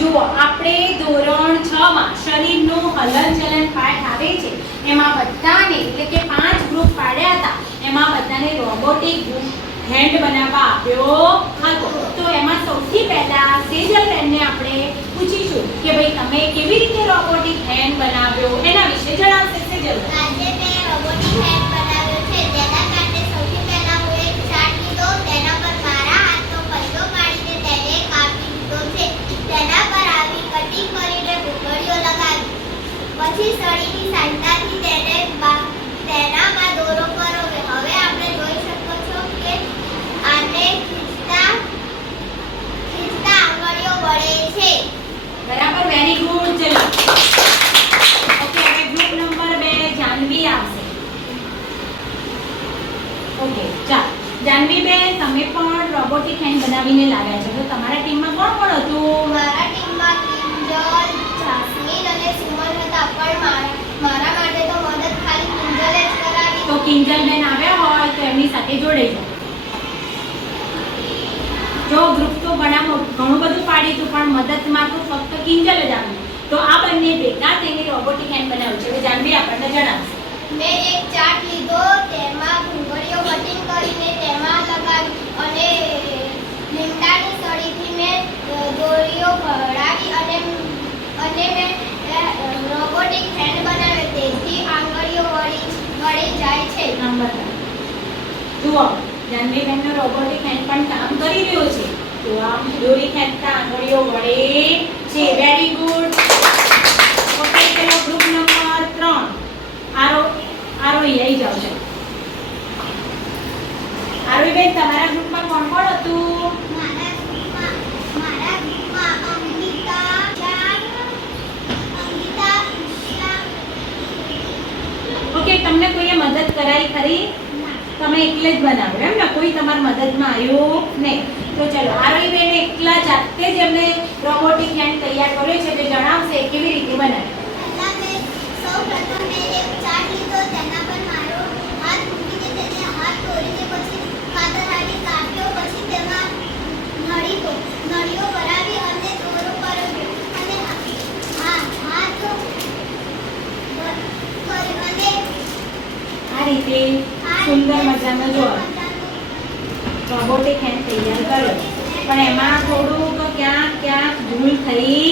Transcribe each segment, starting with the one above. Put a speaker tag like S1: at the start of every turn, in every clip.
S1: જુઓ, આપણે ધોરણ 6 માં શરીરનું હલનચલન પાઠ આવે છે. એમાં બધાને, એટલે કે પાંચ ગ્રુપ પાડ્યા હતા, એમાં બધાને રોબોટિક હેન્ડ બનાવવા આપ્યો હતો. તો એમાં સૌથી પહેલા સેજલ બેનને આપણે પૂછીશું કે ભાઈ, તમે કેવી રીતે રોબોટિક હેન્ડ બનાવ્યો? એના વિશે જણાવશે સેજલ બેન.
S2: આજે મેં રોબોટિક હેન્ડ બનાવ્યો છે તેના માટે સૌથી પહેલા હું એક ચાર્ટ લીધો તેના પર મારા હાથનો પલ્લો પાડીને તેને કાપી લીધો છે તેના પર આવી કટિંગ કરીને ભૂગળીઓ લગાવી પછી સળીની સહાયતાથી તેને બા- તેનામાં દોરો પરોવ્યો હવે આપણે જોઈ શકો છો કે આને ખીચતા ખીચતા આંગળીઓ વળે છે
S1: બરાબર વેરી ગુડ ચલો ઓકે હવે ગ્રુપ નંબર 2 જાનવી આવશે ઓકે ચાલ જાનવી બેન તમે પણ રોબોટિક બનાવીને લાવ્યા છે. તો તમારા ટીમમાં કોણ કોણ હતું?
S2: મારા ટીમમાં કિંજલ જાસ્મીન અને સુમન હતા. પણ મારા માટે તો મદદ ખાલી કિંજલે જ કરાવી.
S1: તો કિંજલ બેન આવ્યા હોય તો એમની સાથે જોડે જાઓ. જો ગ્રુપ તો ઘણા ઘણું બધું પાડ્યું હતું પણ મદદમાં તો ફક્ત કિંજલ જ આવ્યું. તો આ બંને ભેગા થઈને રોબોટિક હેન્ડ બનાવ્યું છે. જાનવી આપણને જણાવશે.
S2: મેં એક ચાર્ટ લીધો તેમાં ભૂંગળીઓ કટિંગ કરીને તેમાં લગાવી અને લીમડાની સળીથી મેં અ, ભરાવી અને અને મેં રોબોટિક હેન્ડ બનાવ્યો તેથી આંગળીઓ વળી વળી જાય છે.
S1: જુઓ જાનવી બેનનો રોબોટિક હેન્ડ પણ કામ કરી રહ્યો છે. તો આમ, દોરી ખેંચતા આંગળીઓ વળે છે. વેરી ગુડ ઓકે ચલો ગ્રુપ નંબર 3 આરો આરોહી આવી જાવ છે આરોહી બેન તમારા ગ્રુપમાં કોણ કોણ હતું
S2: મારા ગ્રુપમાં મારા ગ્રુપમાં અંકિતા શ્યામ, અંકિતા શ્યામ,
S1: ઓકે તમને કોઈએ મદદ કરાઈ ખરી? તમે એકલે જ બનાવ્યો એમ ને? કોઈ તમારી મદદમાં આવ્યો નહીં તો ચલો આરોહી બેન એકલા જાતે જ એમને રોબોટિક હેન્ડ તૈયાર કર્યો છે તે જણાવશે કેવી રીતે બનાવ્યો
S2: પહેલા મેં સૌપ્રથમ મેં એક ચાર્ટ લીધો તેના પર મારો હાથ મૂકીને તેને હાથ દોરીને પછી કાતરહારી કાપ્યો પછી તેમાં નળી તો નળીઓ ભરાવી અને દોરો પરવ્યો અને હા હાથ બ- કરી અને
S1: આ રીતે સુંદર મજાનો જો રોબોટિક હેન્ડ તૈયાર કર્યો. પણ એમાં થોડુંક ક્યાંક ક્યાંક ભૂલ થઈ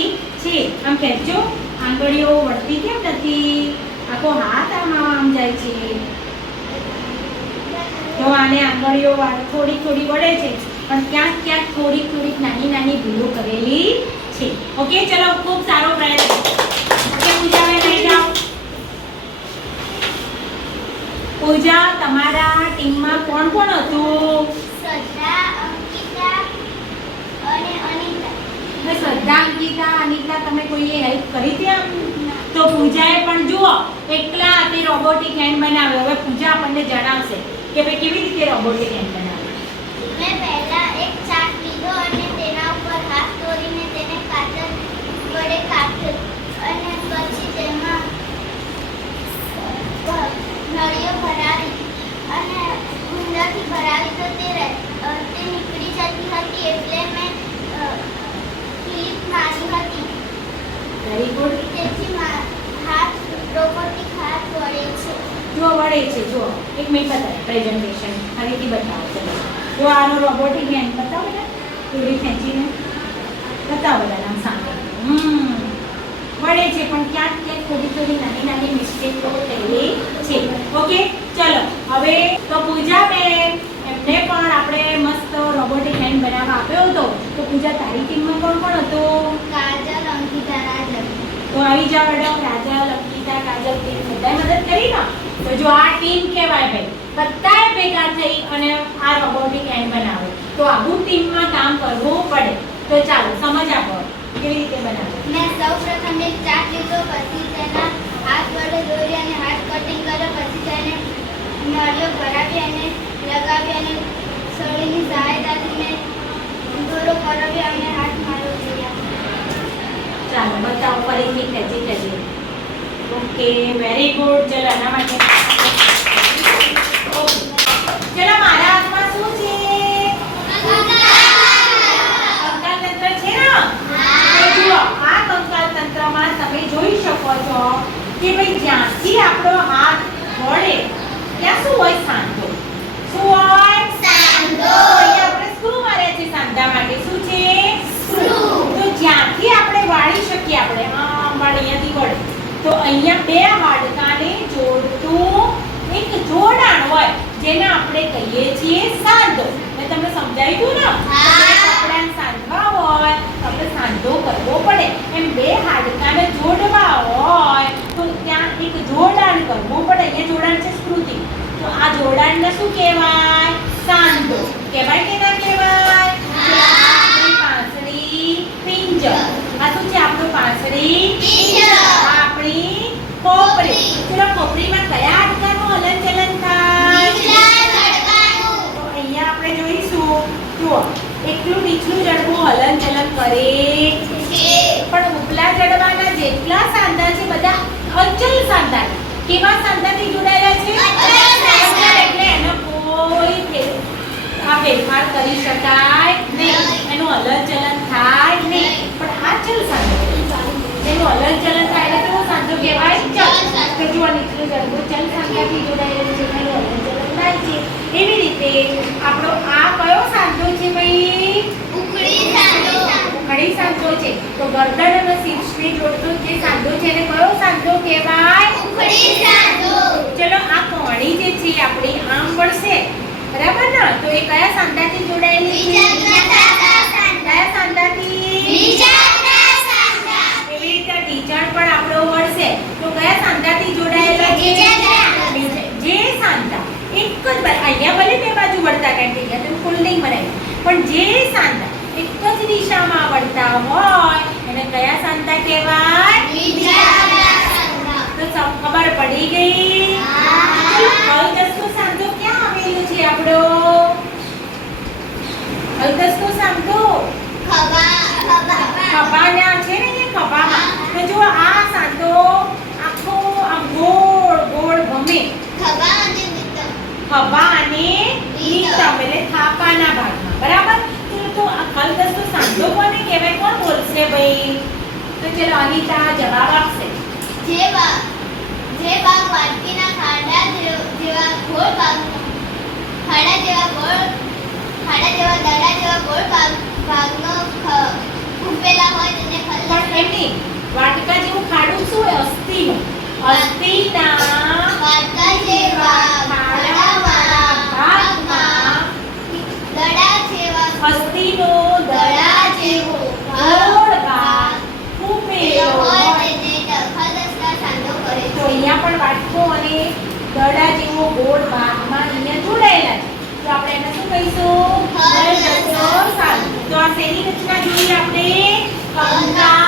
S1: છે. આમ ખેંચો આંગળીઓ વળતી કેમ નથી? આખો હાથ આમ આમ જાય છે. તો આને આંગળીઓ થોડી થોડી વળે છે. પણ ક્યાંક ક્યાંક થોડીક થોડીક નાની નાની ભૂલો કરેલી છે. ઓકે, ચલો, ખૂબ સારો પ્રયત્ન. ઓકે પૂજાબેન આવી જાઓ પૂજા તમારા ટીમમાં કોણ કોણ હતું?
S2: શ્રદ્ધા અંકિતા અને અનિતા.
S1: શ્રદ્ધા અંકિતા અનિતા તમે કોઈએ હેલ્પ કરી હતી તો પૂજાએ પણ જુઓ એકલા હાથે રોબોટિક હેન્ડ બનાવ્યો. હવે પૂજા આપણને જણાવશે કે ભાઈ કેવી રીતે રોબોટિક હેન્ડ બનાવ્યો.
S2: મેં પહેલા એક ચાક લીધો અને તેના ઉપર હાથ દોરીને તેને કાતર વડે કાપ્યો. અને પછી તેમાં પ- નળીઓ ભરાવી અને ઊંડાથી ભરાવી તો તે તે નીકળી જતી હતી એટલે મેં ક્લિપ મારી હતી.
S1: વેરી ગુડ
S2: તેથી હાથ રોબોટિક હાથ વળે છે.
S1: જો વળે છે જો. એક મિનિટ બતાવે પ્રેઝન્ટેશન ફરીથી બતાવો ચલો. જો આનો રોબોટિક હેન્ડ બતાવો ને. થોડી ખેંચીને? બતાવો બધા નામ સામે હમ. વળે છે પણ ક્યાંક ક્યાંક થોડી થોડી નાની નાની મિસ્ટેકો થયેલી છે. ઓકે ચલો હવે તો પૂજાબેન એમને પણ આપણે મસ્ત રોબોટિક હેન્ડ બનાવવા આપ્યો હતો. તો પૂજા તારી ટીમમાં કોણ કોણ હતો?
S2: કાજલ અંકિતા રાજલ
S1: તો આવી જાવ મેડમ રાજલ અંકિતા કાજલ ટીમ બધાએ મદદ કરી ને? તો જો આ ટીમ કહેવાય ભાઈ બધાએ ભેગા થઈ અને આ રોબોટિક હેન્ડ બનાવે. તો આવું ટીમમાં કામ કરવું પડે. તો ચાલો સમજ આપો. કેવી રીતે બનાવે?
S2: મેં સૌપ્રથમ એક ચાર્ટ લીધો પછી તેના હાથ વડે દોરી અને હાથ કટિંગ કર્યો પછી તેને નળીઓ ભરાવી અને લગાવી અને સળીની સહાયતાથી મેં દોરો કરાવ્યો અને હાથ મારો
S1: ચાલો બતાવો ફરીથી ખેંચી ખેંચી. ઓકે વેરી ગુડ ચલો એના માટે. ચલો મારા હાથમાં શું છે અંકલ તંત્ર છે ને તો જુઓ કે ભાઈ જ્યાંથી આપણો હાથ વળે ત્યાં શું હોય સાંધો? શું હોય?
S2: સાંધો.
S1: આપણે સ્ક્રૂ માર્યા છે સાંધા માટે? શું છે?
S2: સ્ક્રૂ.
S1: તો જ્યાંથી આપણે વાળી શકીએ આપણે. હા વાળ અહીંયાથી વળે. તો અહીંયા બે હાડકાને જોડતું એક જોડાણ હોય જેને આપણે કહીએ છીએ સાંધો. મેં તમને સમજાવ્યું ને? આપણે સાંધવા હોય આપણે સાંધો કરવો પડે. એમ બે હાડકાને જોડવા હોય તો ત્યાં એક જોડાણ કરવું પડે. અહીંયા જોડાણ છે સ્મૃતિ. તો આ જોડાણને શું કહેવાય? સાંધો. કહેવાય કે ના કહેવાય? પાંસળી પિંજર આ શું છે આપણો પાંસળી. આપણી ખોપરી. ચલો પોપડીમાં કયા હાડકાનું હલનચલન થાય? તો અહીંયા આપણે જોઈશું. જુઓ, એકલું નીચલું જડબું હલનચલન કરે
S2: છે.
S1: પણ ઉપલા જડબાના જેટલા સાંધા છે, બધા અચલ સાંધા છે. કેવા સાંધાથી જોડાયેલા છે? એટલે એનો કોઈ આ ફેરફાર કરી શકાય નહીં.
S2: એનું
S1: એનું હલનચલન થાય નહીં. પણ આ ચલ સાંધો એનું હલનચલન થાય એટલે કેવો સાંધો કહેવાય?
S2: ચલ.
S1: તો જુઓ નીચલું જડબું ચલ સાંધાથી જોડાયેલું છે એનું હલનચલન થાય છે. એવી રીતે આપણો આ કયો સાંધો છે ભાઈ?
S2: ઉકળી સાંધો.
S1: સાંધો છે. તો ગરદન અને શીર્ષને જોડતો જે સાંધો છે એને કયો સાંધો કહેવાય?
S2: ઉકળી સાંધો.
S1: ચલો આ કોણી જે છે આપણી આમ વળશે. બરાબર ને? તો એ કયા સાંધાથી જોડાયેલી છે. કયા સાંધાથી. એવી રીતે ટીચર પણ આપણો વળશે. તો કયા સાંધાથી જોડાયેલા છે. જે સાંધા. એક જ અહીંયા ભલે બે બાજુ વળતા કારણ કે અહીંયા તમે નહીં બનાવી પણ જે સાંધા. જ દિશામાં વળતા હોય એને કયા સાંધા કહેવાય
S2: વિજાગ્રતા સાંધા.
S1: તો સમ- ખબર પડી ગઈ
S2: હા.
S1: ચલો, હલદસનો સાંધો ક્યાં આવેલો છે આપણો હલદસનો સાંધો
S2: ખભા ખભા
S1: ખભાના છે ને એ ખભામાં તો જો આ સાંધો આખો આમ ગોળ ગોળ ગમે
S2: ખભા અને મિત્તમ.
S1: ખભા અને નીતમ એટલે થાપાના ભાગમાં બરાબર તો તો આ હલદસનો સાંધો કોને કહેવાય કોણ બોલશે ભાઈ તો ચલો અનિતા જવાબ આપશે
S2: જે બાગ જે બાગ વાટકીના ખાડા જેવા ગોળ ભાગ ખાડા જેવા ગોળ ખાડા જેવા દડા જેવા ગોળ ભાગ ભાગનો ખૂંપેલા હોય તેને
S1: પણ
S2: ખલદસ
S1: એમની વાટકા જેવું ખાડું શું હોય અસ્થિના શેની રચના જોઈ આપણે કંકાળ